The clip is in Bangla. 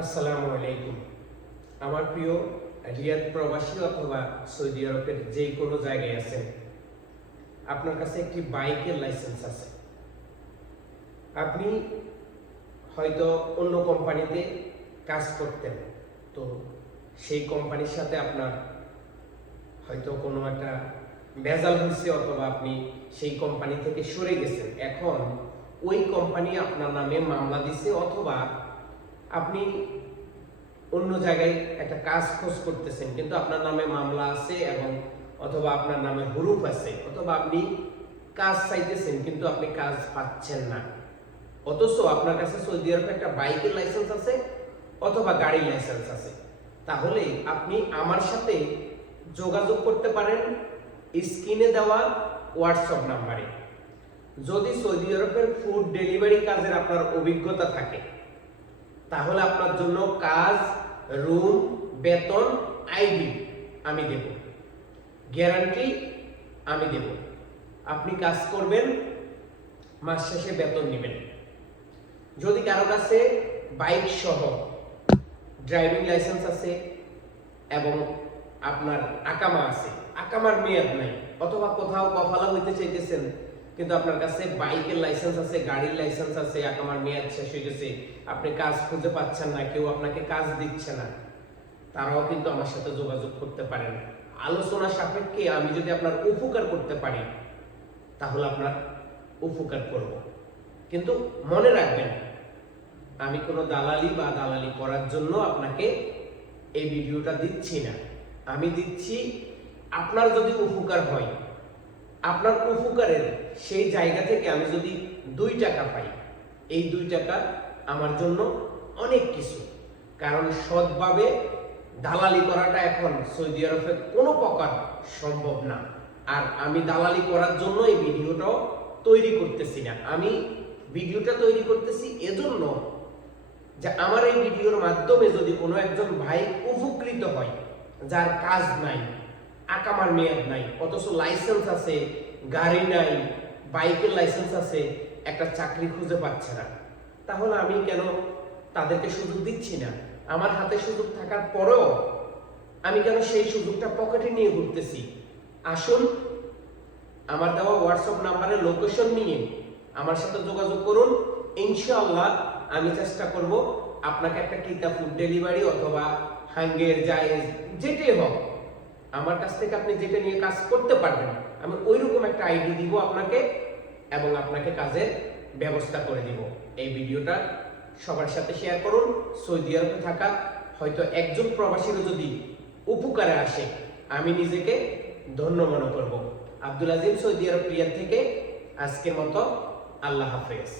আসসালামু আলাইকুম। আমার প্রিয় রিয়াদ প্রবাসী অথবা সৌদি আরবের যে কোনো জায়গায় আছেন, আপনার কাছে একটি বাইকের লাইসেন্স আছে। আপনি হয়তো অন্য কোম্পানিতে কাজ করতেন, তো সেই কোম্পানির সাথে আপনার হয়তো কোনো একটা ভেজাল হয়েছে অথবা আপনি সেই কোম্পানি থেকে সরে গেছেন। এখন ওই কোম্পানি আপনার নামে মামলা দিছে অথবা আপনি অন্য জায়গায় একটা কাজ খোঁজ করতেছেন, কিন্তু আপনার নামে মামলা আছে এবং অথবা আপনার নামে হুরুফ আছে, অথবা আপনি কাজ চাইতেছেন, কিন্তু আপনি কাজ পাচ্ছেন না। অথচ আপনার কাছে সৌদি আরবে একটা বাইকের লাইসেন্স আছে অথবা গাড়ির লাইসেন্স আছে। তাহলে আপনি আমার সাথে যোগাযোগ করতে পারেন স্ক্রিনে দেওয়া হোয়াটসঅ্যাপ নাম্বারে। যদি সৌদি আরবের ফুড ডেলিভারি কাজের আপনার অভিজ্ঞতা থাকে তাহলে আপনার জন্য কাজ, রুম, বেতন আইডি আমি দেব। গ্যারান্টি আমি দেব। আপনি কাজ করবেন, মাস শেষে বেতন নেবেন। যদি কারও কাছে বাইক সহ ড্রাইভিং লাইসেন্স আছে এবং আপনার আকামা আছে, আকামার মেয়াদ নাই, অথবা কোথাও কফালা হইতে চাইতেছেন কিন্তু আপনার কাছে বাইকের লাইসেন্স আছে, গাড়ির লাইসেন্স আছে আমার মেয়াদ শেষ হয়ে গেছে, আপনি কাজ খুঁজে পাচ্ছেন না, কেউ আপনাকে কাজ দিচ্ছে না, তারাও কিন্তু আমার সাথে যোগাযোগ করতে পারেন আলোচনা সাপেক্ষে আমি যদি আপনার উপকার করতে পারি, তাহলে আপনার উপকার করব। কিন্তু মনে রাখবেন, আমি কোনো দালালি বা দালালি করার জন্য আপনাকে এই ভিডিওটা দিচ্ছি না। আমি দিচ্ছি, আপনার যদি উপকার হয় আপনার উপকারের সেই জায়গা থেকে আমি যদি দুই টাকা পাই, এই দুই টাকা আমার জন্য অনেক কিছু। কারণ সৎভাবে দালালি করাটা এখন সৌদি আরবে কোনো প্রকার সম্ভব না। আর আমি দালালি করার জন্য এই ভিডিওটাও তৈরি করতেছি না। আমি ভিডিওটা তৈরি করতেছি এজন্য যে আমার এই ভিডিওর মাধ্যমে যদি কোনো একজন ভাই উপকৃত হয়, যার কাজ নাই আকামার মেয়াদ নাই, অথচ লাইসেন্স আছে, গাড়ি নাই বাইকের লাইসেন্স আছে, একটা চাকরি খুঁজে পাচ্ছে না। তাহলে আমি কেন তাদেরকে সুযোগ দিচ্ছি না? আমার হাতে সুযোগ থাকার পরেও আমি কেন সেই সুযোগটা পকেটে নিয়ে ঘুরতেছি? আসুন, আমার দেওয়া হোয়াটসঅ্যাপ নাম্বারে লোকেশন নিয়ে আমার সাথে যোগাযোগ করুন। ইনশাআল্লাহ আমি চেষ্টা করব আপনাকে একটা কিতা ফুড ডেলিভারি অথবা হাঙ্গের জায়েজ যেটাই হোক আমার কাছ থেকে আপনি যেটা নিয়ে কাজ করতে পারবেন, আমি ওই রকম একটা আইডি দিব আপনাকে এবং আপনাকে কাজের ব্যবস্থা করে দিব। এই ভিডিওটা সবার সাথে শেয়ার করুন। সৌদি আরবে থাকা হয়তো একজন প্রবাসীরও যদি উপকারে আসে, আমি নিজেকে ধন্য মনে করব। Abdul Azim Saudi Arab Riyadh থেকে আজকের মতো আল্লাহ হাফেজ।